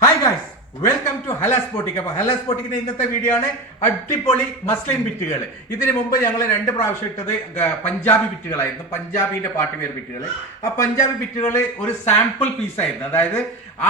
Hi guys, welcome to ഹല സ്പോട്ടിക് അപ്പൊ ഹല സ്പോട്ടിക്കിന്റെ ഇന്നത്തെ വീഡിയോ ആണ് അടിപൊളി മസ്ലിൻ ബിറ്റുകൾ ഇതിനു മുമ്പ് ഞങ്ങൾ രണ്ട് പ്രാവശ്യം ഇട്ടത് പഞ്ചാബി ബിറ്റുകളായിരുന്നു പഞ്ചാബിന്റെ പാട്ടുപേർ ബിറ്റുകൾ ആ പഞ്ചാബി ബിറ്റുകൾ ഒരു സാമ്പിൾ പീസ് ആയിരുന്നു. അതായത്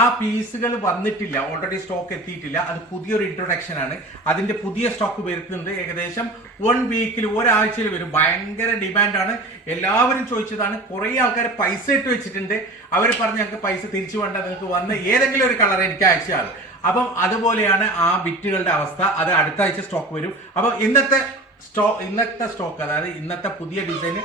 ആ പീസുകൾ വന്നിട്ടില്ല. ഓൾറെഡി സ്റ്റോക്ക് എത്തിയിട്ടില്ല. അത് പുതിയൊരു ഇൻട്രൊഡക്ഷൻ ആണ്. അതിന്റെ പുതിയ സ്റ്റോക്ക് വരുത്തുന്നുണ്ട് ഏകദേശം വൺ വീക്കിൽ ഒരാഴ്ചയിൽ വരും. ഭയങ്കര ഡിമാൻഡാണ് എല്ലാവരും ചോദിച്ചതാണ്. കുറെ ആൾക്കാർ പൈസ ഇട്ട് വെച്ചിട്ടുണ്ട്. അവർ പറഞ്ഞ് ഞങ്ങൾക്ക് പൈസ തിരിച്ചു വേണ്ട. നിങ്ങൾക്ക് വന്ന് ഏതെങ്കിലും ഒരു കളർ എനിക്ക് അയച്ചാൽ അപ്പം അതുപോലെയാണ് ആ ബിറ്റുകളുടെ അവസ്ഥ. അത് അടുത്ത ആഴ്ച സ്റ്റോക്ക് വരും. അപ്പം ഇന്നത്തെ സ്റ്റോ ഇന്നത്തെ സ്റ്റോക്ക് അതായത് ഇന്നത്തെ പുതിയ ഡിസൈൻ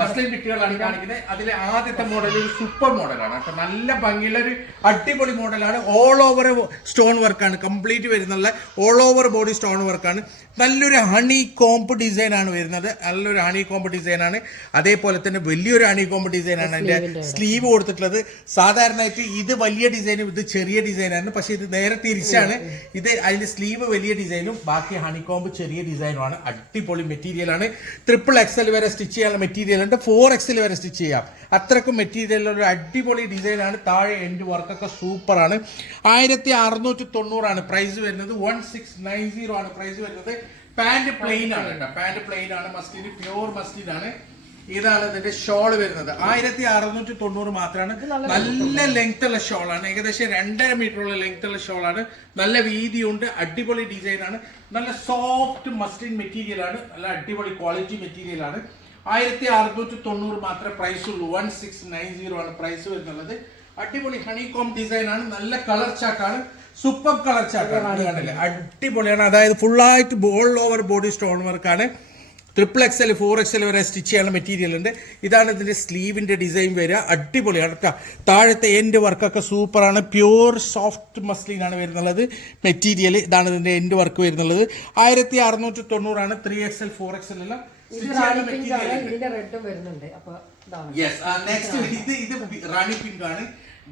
മസ്ലിൻ ബിറ്റുകളാണ് കാണിക്കുന്നത് അതിലെ ആദ്യത്തെ മോഡൽ ഒരു സൂപ്പർ മോഡലാണ് അപ്പൊ നല്ല ഭംഗിയുള്ള ഒരു അടിപൊളി മോഡലാണ് ഓൾ ഓവർ സ്റ്റോൺ വർക്കാണ് കംപ്ലീറ്റ് വരുന്നുള്ള ഓൾ ഓവർ ബോഡി സ്റ്റോൺ വർക്കാണ് നല്ലൊരു ഹണി കോംപ് ഡിസൈൻ ആണ് വരുന്നത്. നല്ലൊരു ഹണി കോംപ് ഡിസൈൻ ആണ്. അതേപോലെ തന്നെ വലിയൊരു ഹണി കോംപ് ഡിസൈൻ ആണ് അതിന്റെ സ്ലീവ് കൊടുത്തിട്ടുള്ളത്. സാധാരണയായിട്ട് ഇത് വലിയ ഡിസൈനും ഇത് ചെറിയ ഡിസൈനാണ് പക്ഷെ ഇത് നേരെ തിരിച്ചാണ്. ഇത് അതിന്റെ സ്ലീവ് വലിയ ഡിസൈനും ബാക്കി ഹണി കോംപ് ചെറിയ ഡിസൈനുമാണ് അടിപൊളി മെറ്റീരിയൽ ആണ്. ട്രിപ്പിൾ എക്സൽ വരെ സ്റ്റിച്ച് ചെയ്യാനുള്ള മെറ്റീരിയൽ ഉണ്ട്. ഫോർ എക്സിൽ വരെ സ്റ്റിച്ച് ചെയ്യാം. അത്രക്കും മെറ്റീരിയൽ ഒരു അടിപൊളി ഡിസൈനാണ് താഴെ എൻഡ് വർക്കൊക്കെ സൂപ്പറാണ് ആയിരത്തി അറുന്നൂറ്റി തൊണ്ണൂറാണ് പ്രൈസ് വരുന്നത്. വൺ സിക്സ് നയൻ സീറോ ആണ് പ്രൈസ് വരുന്നത്. പാന്റ് പ്ലെയിൻ ആണ് കേട്ടോ. പാന്റ് പ്ലെയിൻ ആണ്. മസ്റ്റീൻ പ്യൂർ മസ്റ്റീൻ ആണ്. ഇതാണ് ഇതിന്റെ ഷോൾ വരുന്നത്. ആയിരത്തി അറുന്നൂറ്റി തൊണ്ണൂറ് മാത്രമാണ്. നല്ല ലെങ്ത് ഉള്ള ഷോൾ ആണ്. ഏകദേശം രണ്ടര മീറ്റർ ഉള്ള ലെങ്ത് ഉള്ള ഷോൾ ആണ്. നല്ല വീതിയുണ്ട്. അടിപൊളി ഡിസൈൻ ആണ്. നല്ല സോഫ്റ്റ് മസ്റ്റിൻ മെറ്റീരിയൽ ആണ്. നല്ല അടിപൊളി ക്വാളിറ്റി മെറ്റീരിയൽ ആണ്. ആയിരത്തി അറുന്നൂറ്റി തൊണ്ണൂറ് മാത്രമേ പ്രൈസ് ഉള്ളൂ. വൺ സിക്സ് നയൻ സീറോ ആണ് പ്രൈസ് വരുന്നുള്ളത്. അടിപൊളി ഹണികോം ഡിസൈൻ ആണ്. നല്ല കളർ ചാക്കാണ് സൂപ്പർ കളർ ചാക്കാണ് കണ്ടില്ലേ? അടിപൊളിയാണ്. അതായത് ഫുള്ളായിട്ട് ബോൾ ഓവർ ബോഡി സ്റ്റോൺ വർക്കാണ് triple X L four X L വരെ സ്റ്റിച്ച് ചെയ്യാനുള്ള മെറ്റീരിയൽ ഉണ്ട്. ഇതാണ് ഇതിന്റെ സ്ലീവിന്റെ ഡിസൈൻ വരിക. അടിപൊളിയാണ് താഴത്തെ എൻഡ് വർക്കൊക്കെ സൂപ്പറാണ് പ്യൂർ സോഫ്റ്റ് മസ്ലിൻ ആണ് വരുന്നുള്ളത്. മെറ്റീരിയൽ ഇതാണ് ഇതിന്റെ എൻഡ് വർക്ക് വരുന്നുള്ളത്. ആയിരത്തി അറുന്നൂറ്റി തൊണ്ണൂറാണ് three X L four X L എല്ലാം ഇത് റാണി പിങ്ക് ആണ്. ഇതിന്റെ റെഡും വരുന്നുണ്ട്. അപ്പൊ യെസ് നെക്സ്റ്റ് ഇത് ഇത് റാണി പിങ്ക് ആണ്.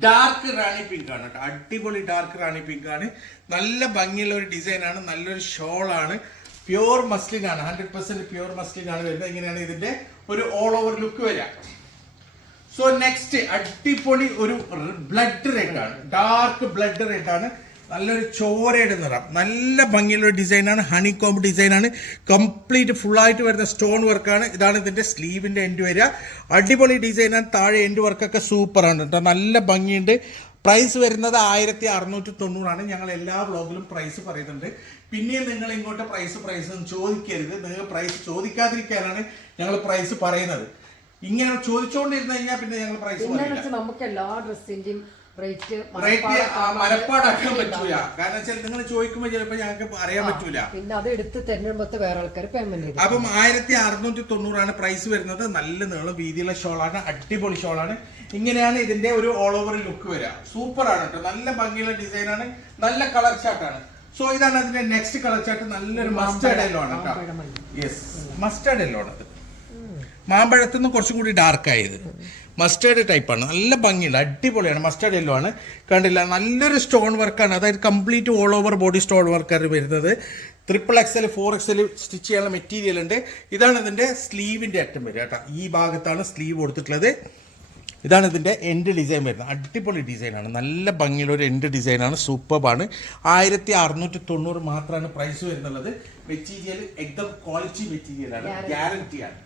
ഡാർക്ക് റാണി പിങ്ക് ആണ് കേട്ടോ. അടിപൊളി ഡാർക്ക് റാണി പിങ്ക് ആണ്. നല്ല ഭംഗിയുള്ള ഒരു ഡിസൈൻ ആണ്. നല്ലൊരു ഷോൾ ആണ്. പ്യൂർ മസ്ലിൻ ആണ്. ഹൺഡ്രഡ് പെർസെന്റ് പ്യൂർ മസ്ലിൻ ആണ് വരുന്നത്. ഇങ്ങനെയാണ് ഇതിന്റെ ഒരു ഓൾ ഓവർ ലുക്ക് വരിക. സോ നെക്സ്റ്റ് അടിപൊളി ഒരു ബ്ലഡ് റെഡ് ആണ്. ഡാർക്ക് ബ്ലഡ് റെഡ് ആണ്. നല്ലൊരു ചോരയുടെ നിറം. നല്ല ഭംഗിയുള്ള ഡിസൈനാണ്. ഹണി കോംബ് ഡിസൈനാണ്. കംപ്ലീറ്റ് ഫുള്ളായിട്ട് വരുന്ന സ്റ്റോൺ വർക്കാണ്. ഇതാണ് ഇതിന്റെ സ്ലീവിന്റെ എൻഡ് വരിക. അടിപൊളി ഡിസൈനാണ്. താഴെ എൻഡ് വർക്കൊക്കെ സൂപ്പറാണ് കേട്ടോ. നല്ല ഭംഗിയുണ്ട്. പ്രൈസ് വരുന്നത് ആയിരത്തി അറുന്നൂറ്റി തൊണ്ണൂറാണ് ഞങ്ങൾ എല്ലാ വ്ളോഗിലും പ്രൈസ് പറയുന്നുണ്ട്. പിന്നെയും നിങ്ങൾ ഇങ്ങോട്ട് പ്രൈസ് പ്രൈസ് ചോദിക്കരുത്. നിങ്ങൾ പ്രൈസ് ചോദിക്കാതിരിക്കാനാണ് ഞങ്ങൾ പ്രൈസ് പറയുന്നത്. ഇങ്ങനെ ചോദിച്ചുകൊണ്ടിരുന്നു കഴിഞ്ഞാൽ പിന്നെ ഞങ്ങൾ പ്രൈസ് നമുക്ക് എല്ലാ ഡ്രസ്സിന്റെയും റേറ്റ് മനപ്പാടാക്കാൻ പറ്റൂല. കാരണം വെച്ചാൽ നിങ്ങൾ ചോദിക്കുമ്പോൾ ചിലപ്പോൾ ഞങ്ങൾക്ക് അറിയാൻ പറ്റൂല. പിന്നെ അത് എടുത്ത് തെരഞ്ഞെടുപ്പത്ത് വേറെ ആൾക്കാർ പേയ്മെന്റ് ചെയ്തു. അപ്പം ആയിരത്തി അറുന്നൂറ്റി തൊണ്ണൂറാണ് പ്രൈസ് വരുന്നത്. നല്ല നീളം വീതിയുള്ള ഷോളാണ് അടിപൊളി ഷോളാണ് ഇങ്ങനെയാണ് ഇതിന്റെ ഒരു ഓൾ ഓവർ ലുക്ക് വരിക. സൂപ്പർ ആണ് കേട്ടോ നല്ല ഭംഗിയുള്ള ഡിസൈനാണ് നല്ല കളർ ചാർട്ടാണ് സോ ഇതാണ് അതിന്റെ നെക്സ്റ്റ് കളർ ചാർട്ട് നല്ലൊരു മസ്റ്റേർഡ് എല്ലോ ആണ് കേട്ടോ യെസ് മസ്റ്റേർഡ് എല്ലോ ആണ്. മാമ്പഴത്തിന് മാമ്പഴത്തിൽ നിന്ന് കുറച്ചും കൂടി ഡാർക്ക് ആയത്. മസ്റ്റേർഡ് ടൈപ്പാണ് നല്ല ഭംഗിയുണ്ട്. അടിപൊളിയാണ്. മസ്റ്റേർഡ് യെല്ലോ ആണ്. കണ്ടില്ല നല്ലൊരു സ്റ്റോൺ വർക്കാണ് അതായത് complete all over body stone വർക്കാണ് വരുന്നത്. Triple XL four XL stitch ചെയ്യാനുള്ള മെറ്റീരിയൽ ഉണ്ട്. ഇതാണ് ഇതിന്റെ സ്ലീവിന്റെ അറ്റം വരിക കേട്ടോ. ഈ ഭാഗത്താണ് സ്ലീവ് കൊടുത്തിട്ടുള്ളത്. ഇതാണ് ഇതിന്റെ എൻഡ് ഡിസൈൻ വരുന്നത്. അടിപൊളി ഡിസൈനാണ് നല്ല ഭംഗിയുള്ള ഒരു എൻഡ് ഡിസൈനാണ് സൂപ്പറാണ് ആയിരത്തി അറുന്നൂറ്റി തൊണ്ണൂറ് മാത്രമാണ് പ്രൈസ് വരുന്നുള്ളത്. മെറ്റീരിയൽ എക്ദം ക്വാളിറ്റി മെറ്റീരിയലാണ് ഗ്യാരണ്ടിയാണ്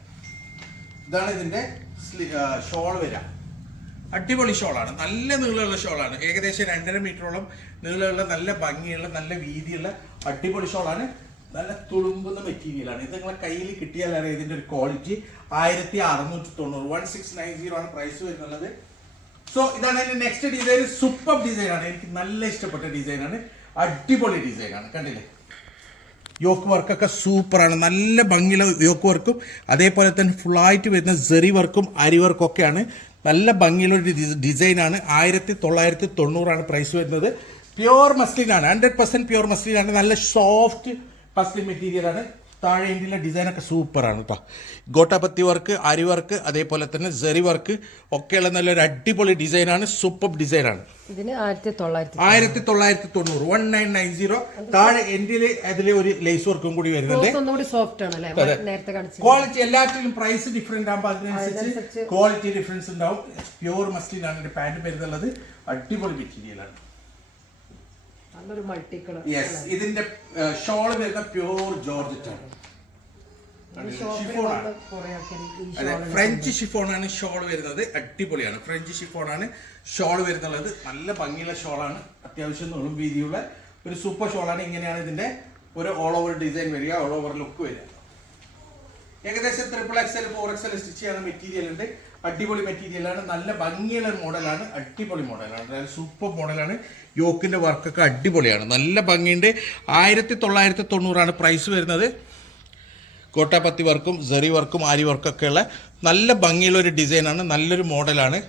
ഇതാണ് ഇതിന്റെ ഷോൾ വരാം. അടിപൊളി ഷോളാണ്. നല്ല നീളമുള്ള ഷോളാണ്. ഏകദേശം രണ്ടര മീറ്ററോളം നീളമുള്ള നല്ല ഭംഗിയുള്ള നല്ല വീതിയുള്ള അടിപൊളി ഷോളാണ്. നല്ല തുളുമ്പുന്ന മെറ്റീരിയലാണ് ഇത് നിങ്ങളെ കയ്യിൽ കിട്ടിയാൽ അറിയാം ഇതിന്റെ ഒരു ക്വാളിറ്റി ആയിരത്തി അറുന്നൂറ്റി തൊണ്ണൂറ് വൺ സിക്സ് നയൻ സീറോ ആണ് പ്രൈസ് വരുന്നത് സോ ഇതാണ് അതിന്റെ നെക്സ്റ്റ് ഡിസൈൻ സൂപ്പർ ഡിസൈൻ ആണ്. എനിക്ക് നല്ല ഇഷ്ടപ്പെട്ട ഡിസൈനാണ് അടിപൊളി ഡിസൈനാണ് കണ്ടില്ലേ? യോക്ക് വർക്കൊക്കെ സൂപ്പറാണ്. നല്ല ഭംഗിയുള്ള യോക്ക് വർക്കും അതേപോലെ തന്നെ ഫുള്ളായിട്ട് വരുന്ന സെറി വർക്കും അരി വർക്കും ഒക്കെയാണ്. നല്ല ഭംഗിയുള്ള ഒരു ഡിസൈനാണ്. ആയിരത്തി തൊള്ളായിരത്തി തൊണ്ണൂറാണ് പ്രൈസ് വരുന്നത് പ്യുവർ മസ്ലിനാണ് ഹൺഡ്രഡ് പെർസെന്റ് പ്യുവർ മസ്ലിനാണ് നല്ല സോഫ്റ്റ് മസ്ലിൻ മെറ്റീരിയലാണ് താഴെ ഇന്ത്യയിലെ ഡിസൈനൊക്കെ സൂപ്പറാണ് കേട്ടോ ഗോട്ടാപത്തി വർക്ക് അരി വർക്ക് അതേപോലെ തന്നെ സെറി വർക്ക് ഒക്കെയുള്ള നല്ലൊരു അടിപൊളി ഡിസൈനാണ് സൂപ്പർ ഡിസൈനാണ് ഇതിന് ആയിരത്തി തൊള്ളായിരത്തി തൊണ്ണൂറ് വൺ നയൻ നയൻ സീറോ താഴെ എൻഡിൽ അതിലെ ഒരു ലേസ് വർക്കും കൂടി വരുന്നുണ്ട്. ക്വാളിറ്റി എല്ലാത്തിലും പ്രൈസ് ഡിഫറെന്റ് ആകുമ്പോൾ അതിനനുസരിച്ച് ക്വാളിറ്റി ഡിഫറൻസ് ഉണ്ടാവും. പ്യൂർ മസ്ലിൻ ആണ് എന്റെ പാന്റ് വരുന്നുള്ളത്. അടിപൊളി മെറ്റീരിയലാണ് നല്ലൊരു മൾട്ടി കളർ യെസ് ഇതിന്റെ ഷോൾ വരുന്ന പ്യൂർ ജോർജറ്റ് ആണ്. അതെ ഫ്രഞ്ച് ഷിഫോൺ ആണ് ഷോൾ വരുന്നത്. അടിപൊളിയാണ്. ഫ്രഞ്ച് ഷിഫോൺ ആണ് ഷോൾ വരുന്നുള്ളത്. നല്ല ഭംഗിയുള്ള ഷോളാണ്. അത്യാവശ്യം നീളും വീതിയുള്ള ഒരു സൂപ്പർ ഷോളാണ്. ഇങ്ങനെയാണ് ഇതിന്റെ ഒരു ഓൾ ഓവർ ഡിസൈൻ വരിക ഓൾ ഓവർ ലുക്ക് വരിക. ഏകദേശം triple XL four XL stitch ചെയ്യുന്ന മെറ്റീരിയൽ ഉണ്ട്. അടിപൊളി മെറ്റീരിയലാണ് നല്ല ഭംഗിയുള്ള മോഡലാണ് അടിപൊളി മോഡലാണ് അതായത് സൂപ്പർ മോഡലാണ് യോക്കിന്റെ വർക്കൊക്കെ അടിപൊളിയാണ്. നല്ല ഭംഗിയുണ്ട്. ആയിരത്തി തൊള്ളായിരത്തി തൊണ്ണൂറാണ് പ്രൈസ് വരുന്നത് കോട്ടാപ്പത്തി വർക്കും ജെറി വർക്കും ആരി വർക്കൊക്കെ ഉള്ള നല്ല ഭംഗിയുള്ള ഒരു ഡിസൈനാണ് നല്ലൊരു മോഡലാണ്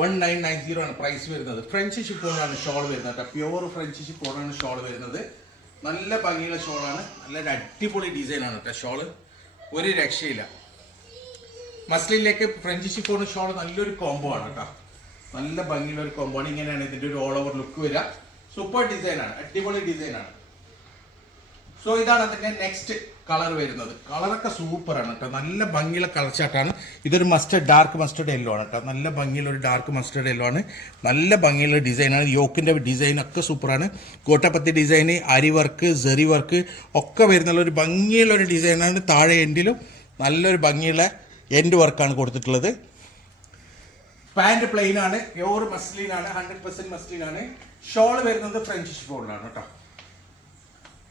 വൺ നയൻ നയൻ സീറോ ആണ് പ്രൈസ് വരുന്നത്. ഫ്രഞ്ച് ഷിപ്പോണാണ് ഷോൾ വരുന്നത്. പ്യുവർ ഫ്രഞ്ച് ഷിപ്പോണാണ് ഷോൾ വരുന്നത്. നല്ല ഭംഗിയുള്ള ഷോളാണ്. നല്ലൊരു അടിപൊളി ഡിസൈനാണ് കേട്ടോ ഷോൾ. ഒരു രക്ഷയില്ല. മസ്ലിനിലേക്ക് ഫ്രഞ്ച് ഷിഫോൺ ഷോൾ നല്ലൊരു കോംബോ ആണ് കേട്ടോ നല്ല ഭംഗിയുള്ള ഒരു കോംബോ ആണ്. ഇങ്ങനെയാണ് ഇതിന്റെ ഒരു ഓൾ ഓവർ ലുക്ക് വരിക. സൂപ്പർ ഡിസൈനാണ് അടിപൊളി ഡിസൈനാണ് സോ ഇതാണ് അതിന്റെ നെക്സ്റ്റ് കളർ വരുന്നത്. കളറൊക്കെ സൂപ്പർ ആണ് കേട്ടോ നല്ല ഭംഗിയുള്ള കളർ ചാട്ടാണ് ഇതൊരു മസ്റ്റർഡ് ഡാർക്ക് മസ്റ്റർഡ് യെല്ലോ ആണ് കേട്ടോ നല്ല ഭംഗിയുള്ള ഒരു ഡാർക്ക് മസ്റ്റർഡ് യെല്ലോ ആണ്. നല്ല ഭംഗിയുള്ള ഡിസൈനാണ് ഒക്കെ സൂപ്പറാണ് കോട്ടപ്പത്തി ഡിസൈന് അരി വർക്ക് സെറി വർക്ക് ഒക്കെ വരുന്നുള്ള ഒരു ഭംഗിയുള്ള ഒരു ഡിസൈനാണ് താഴെ എൻഡിലും നല്ലൊരു ഭംഗിയുള്ള എൻഡ് വർക്കാണ് കൊടുത്തിട്ടുള്ളത്. പാന്റ് പ്ലെയിൻ ആണ്. പ്യോർ മസ്ലിൻ ആണ്. ഹൺഡ്രഡ് പെർസെന്റ് മസ്ലിൻ ആണ്. ഷോൾ വരുന്നത് ഫ്രഞ്ച് ഷോളിലാണ് കേട്ടോ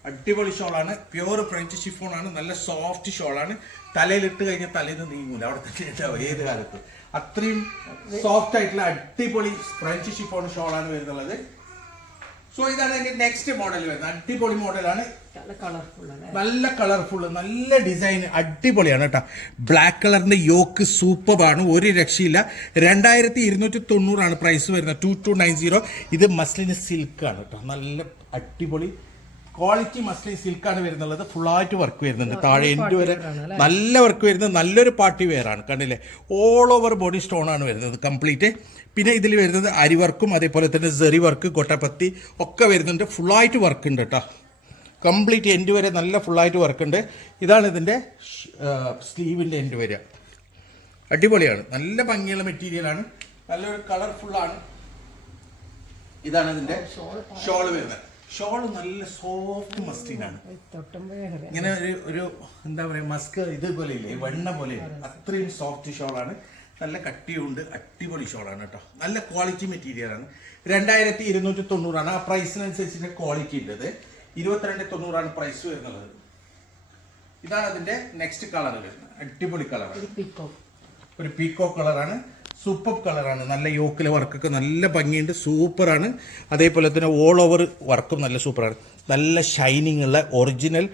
അടിപൊളി ഷോളാണ്. പ്യുവർ ഫ്രഞ്ച് ഷിഫോൺ ആണ്. നല്ല സോഫ്റ്റ് ഷോളാണ്. തലയിലിട്ട് കഴിഞ്ഞാൽ തലേന്ന് നീങ്ങൂല. അവിടെ തന്നെ ഉണ്ടാവും ഏത് കാലത്ത്. അത്രയും സോഫ്റ്റ് ആയിട്ടുള്ള അടിപൊളി ഫ്രഞ്ച് ഷിഫോൺ ഷോളാണ് വരുന്നത് സോ ഇതാണ് എന്റെ നെക്സ്റ്റ് മോഡൽ വരുന്നത്. അടിപൊളി മോഡലാണ് നല്ല കളർഫുൾ അല്ലേ നല്ല കളർഫുൾ നല്ല ഡിസൈൻ അടിപൊളിയാണ് കേട്ടോ. ബ്ലാക്ക് കളറിന്റെ യോക്ക് സൂപ്പറാണ് ഒരു രക്ഷയില്ല. രണ്ടായിരത്തി ഇരുന്നൂറ്റി തൊണ്ണൂറാണ് പ്രൈസ് വരുന്നത്. ടു ടു നയൻ സീറോ ഇത് മസ്ലിന് സിൽക്കാണ് കേട്ടോ. നല്ല അടിപൊളി ക്വാളിറ്റി മസ്ലി സിൽക്കാണ് വരുന്നുള്ളത്. ഫുള്ളായിട്ട് വർക്ക് വരുന്നുണ്ട്. താഴെ എന്റെ വരെ നല്ല വർക്ക് വരുന്നത് നല്ലൊരു പാർട്ടി വെയറാണ് ആണ്. കണ്ടില്ലേ? ഓൾ ഓവർ ബോഡി സ്റ്റോൺ ആണ് വരുന്നത് കംപ്ലീറ്റ് പിന്നെ ഇതിൽ വരുന്നത് അരി വർക്കും അതേപോലെ തന്നെ സെറി വർക്ക് കൊട്ടപ്പത്തി ഒക്കെ വരുന്നുണ്ട്. ഫുള്ളായിട്ട് വർക്ക് ഉണ്ട് കേട്ടോ കംപ്ലീറ്റ് എന്റെ വരെ നല്ല ഫുള്ളായിട്ട് വർക്ക് ഉണ്ട്. ഇതാണ് ഇതിന്റെ സ്ലീവിന്റെ എന്റെ വരെ അടിപൊളിയാണ്. നല്ല ഭംഗിയുള്ള മെറ്റീരിയലാണ് നല്ലൊരു കളർഫുള്ളാണ് ഇതാണ് ഇതിന്റെ ഷോൾ വരുന്നത്. ഷോൾ നല്ല സോഫ്റ്റ് മസ്റ്റീനാണ് ഇങ്ങനെ ഒരു ഒരു എന്താ പറയുക മസ്ക് ഇതുപോലെ ഇല്ലേ വെണ്ണ പോലെ അത്രയും സോഫ്റ്റ് ഷോളാണ്. നല്ല കട്ടിയുണ്ട് അടിപൊളി ഷോളാണ് കേട്ടോ. നല്ല ക്വാളിറ്റി മെറ്റീരിയലാണ് രണ്ടായിരത്തി ഇരുന്നൂറ്റി തൊണ്ണൂറാണ് ആ പ്രൈസിനനുസരിച്ചിട്ട് ക്വാളിറ്റി ഉണ്ടത് ഇരുപത്തിരണ്ട് തൊണ്ണൂറാണ് പ്രൈസ് വരുന്നത്. ഇതാണ് അതിന്റെ നെക്സ്റ്റ് കളർ വരുന്നത്. അടിപൊളി കളറാണ് ഒരു പീക്കോ കളറാണ് സൂപ്പർ കളറാണ് നല്ല യോക്കിലെ വർക്കൊക്കെ നല്ല ഭംഗിയുണ്ട്. സൂപ്പറാണ് അതേപോലെ തന്നെ ഓൾ ഓവർ വർക്കും നല്ല സൂപ്പറാണ് നല്ല ഷൈനിങ് ഉള്ള ഒറിജിനൽ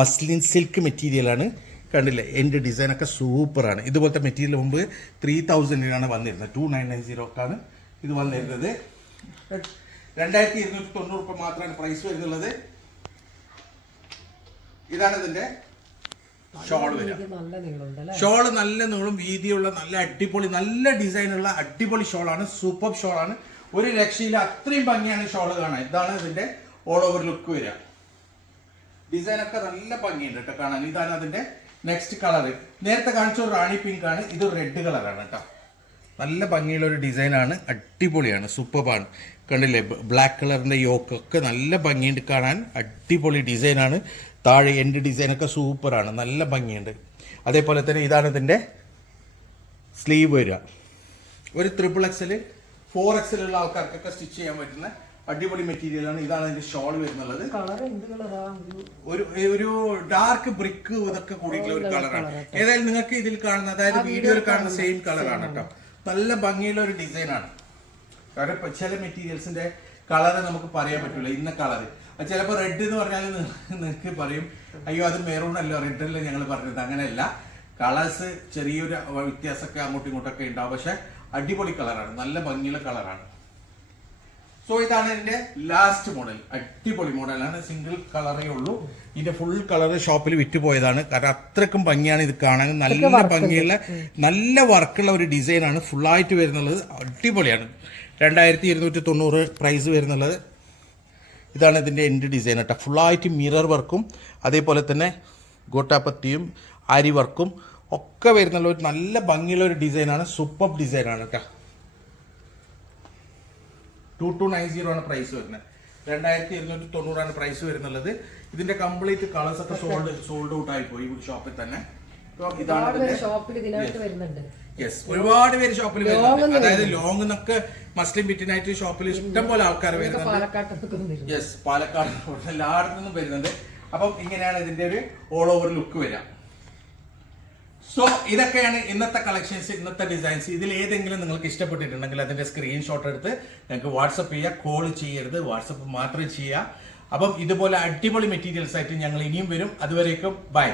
മസ്ലിൻ സിൽക്ക് മെറ്റീരിയലാണ് കണ്ടില്ലേ? എന്റെ ഡിസൈനൊക്കെ സൂപ്പറാണ് ഇതുപോലത്തെ മെറ്റീരിയൽ മുമ്പ് ത്രീ തൗസൻഡിനാണ് വന്നിരുന്നത്. ടു നയൻ നയൻ സീറോക്കാണ് ഇത് വന്നിരുന്നത്. രണ്ടായിരത്തി ഇരുന്നൂറ്റി തൊണ്ണൂറ് രൂപ മാത്രമാണ് പ്രൈസ് വരുന്നുള്ളത്. ഇതാണ് ഇതിന്റെ ഷോൾ വരിക ഷോൾ നല്ല നീളും അല്ലേ? ഷോൾ നല്ല നീളം വീതിയുള്ള നല്ല അടിപൊളി നല്ല ഡിസൈനുള്ള അടിപൊളി ഷോളാണ് സൂപ്പർ ഷോളാണ്. ഒരു രക്ഷയില്ല അത്രയും ഭംഗിയാണ് ഷോൾ കാണാൻ. ഇതാണ് ഇതിന്റെ ഓൾ ഓവർ ലുക്ക് വരിക. ഡിസൈനൊക്കെ നല്ല ഭംഗിയുണ്ട് കേട്ടോ കാണാൻ. ഇതാണ് അതിന്റെ നെക്സ്റ്റ് കളർ നേരത്തെ കാണിച്ച റാണി പിങ്ക് ആണ്. ഇത് റെഡ് കളറാണ് കേട്ടോ. നല്ല ഭംഗിയുള്ള ഒരു ഡിസൈനാണ് അടിപൊളിയാണ് സൂപ്പറാണ് കണ്ടില്ലേ ബ്ലാക്ക് കളറിന്റെ യോക്കൊക്കെ നല്ല ഭംഗിയുണ്ട് കാണാൻ. അടിപൊളി ഡിസൈനാണ് താഴെ എന്റെ ഡിസൈനൊക്കെ സൂപ്പറാണ് നല്ല ഭംഗിയുണ്ട്. അതേപോലെ തന്നെ ഇതാണ് ഇതിന്റെ സ്ലീവ് വരിക. ഒരു ത്രിപ്പിൾ എക്സൽ ഫോർ എക്സൽ ഉള്ള ആൾക്കാർക്കൊക്കെ സ്റ്റിച്ച് ചെയ്യാൻ പറ്റുന്ന അടിപൊളി മെറ്റീരിയലാണ് ഇതാണ് ഇതിന്റെ ഷോൾ വരുന്നുള്ളത്. കളറാ ഒരു ഒരു ഡാർക്ക് ബ്രിക്ക് ഇതൊക്കെ കൂടിയിട്ടുള്ള ഒരു കളറാണ് ഏതായാലും നിങ്ങൾക്ക് ഇതിൽ കാണുന്ന അതായത് വീഡിയോയിൽ കാണുന്ന സെയിം കളറാണ് കേട്ടോ. നല്ല ഭംഗിയുള്ള ഒരു ഡിസൈനാണ് കാരണം ചില മെറ്റീരിയൽസിന്റെ കളറ് നമുക്ക് പറയാൻ പറ്റില്ല ഇന്ന കളർ ചിലപ്പോൾ റെഡ് എന്ന് പറഞ്ഞാൽ നിങ്ങൾക്ക് പറയും അയ്യോ അത് മെറൂൺ അല്ലോ? റെഡ് അല്ലേ? ഞങ്ങൾ പറഞ്ഞത്. അങ്ങനെയല്ല. കളേഴ്സ് ചെറിയൊരു വ്യത്യാസമൊക്കെ അങ്ങോട്ടും ഇങ്ങോട്ടൊക്കെ ഉണ്ടാവും. പക്ഷെ അടിപൊളി കളറാണ് നല്ല ഭംഗിയുള്ള കളറാണ് സോ ഇതാണ് ഇതിന്റെ ലാസ്റ്റ് മോഡൽ അടിപൊളി മോഡലാണ് സിംഗിൾ കളറേ ഉള്ളൂ. ഇതിന്റെ ഫുൾ കളർ ഷോപ്പിൽ വിറ്റ് പോയതാണ് കാരണം അത്രക്കും ഭംഗിയാണ് ഇത് കാണാൻ. നല്ല ഭംഗിയുള്ള നല്ല വർക്കുള്ള ഒരു ഡിസൈനാണ് ഫുള്ളായിട്ട് വരുന്നുള്ളത്. അടിപൊളിയാണ്. രണ്ടായിരത്തി ഇരുന്നൂറ്റി തൊണ്ണൂറ് പ്രൈസ് വരുന്നുള്ളത്. ഇതാണ് ഇതിന്റെ എൻഡ് ഡിസൈൻ കേട്ടോ. ഫുള്ളായിട്ട് മിറർ വർക്കും അതേപോലെ തന്നെ ഗോട്ടാപ്പത്തിയും അരി വർക്കും ഒക്കെ വരുന്ന ഒരു നല്ല ഭംഗിയുള്ള ഒരു ഡിസൈനാണ് സൂപ്പർ ഡിസൈനാണ് കേട്ടോ. ടു ടു നയൻ സീറോ ആണ് പ്രൈസ് വരുന്നത്. രണ്ടായിരത്തി ഇരുന്നൂറ്റി തൊണ്ണൂറാണ് പ്രൈസ് വരുന്നുള്ളത്. ഇതിന്റെ കംപ്ലീറ്റ് കളേഴ്സ് ഒക്കെ സോൾഡ് സോൾഡ് ഔട്ട് ആയിപ്പോയി പോയി ഈ ഷോപ്പിൽ തന്നെ. യെസ് ഒരുപാട് പേര് ഷോപ്പിൽ വരുന്നുണ്ട്. അതായത് ലോങ് എന്നൊക്കെ മസ്ലിം ബിറ്റിനായിട്ട് ഷോപ്പിൽ ഇഷ്ടം പോലെ ആൾക്കാർ വരുന്നുണ്ട്. യെസ് പാലക്കാട് എല്ലായിടത്തു നിന്നും വരുന്നുണ്ട്. അപ്പം ഇങ്ങനെയാണ് ഇതിന്റെ ഒരു ഓൾ ഓവർ ലുക്ക് വരിക. സോ ഇതൊക്കെയാണ് ഇന്നത്തെ കളക്ഷൻസ് ഇന്നത്തെ ഡിസൈൻസ് ഇതിൽ ഏതെങ്കിലും നിങ്ങൾക്ക് ഇഷ്ടപ്പെട്ടിട്ടുണ്ടെങ്കിൽ അതിന്റെ സ്ക്രീൻഷോട്ട് എടുത്ത് നിങ്ങൾക്ക് വാട്സപ്പ് ചെയ്യുക കോൾ ചെയ്യരുത് വാട്സപ്പ് മാത്രം ചെയ്യുക അപ്പം ഇതുപോലെ അടിപൊളി മെറ്റീരിയൽസ് ആയിട്ട് ഞങ്ങൾ ഇനിയും വരും. അതുവരേക്കും ബൈ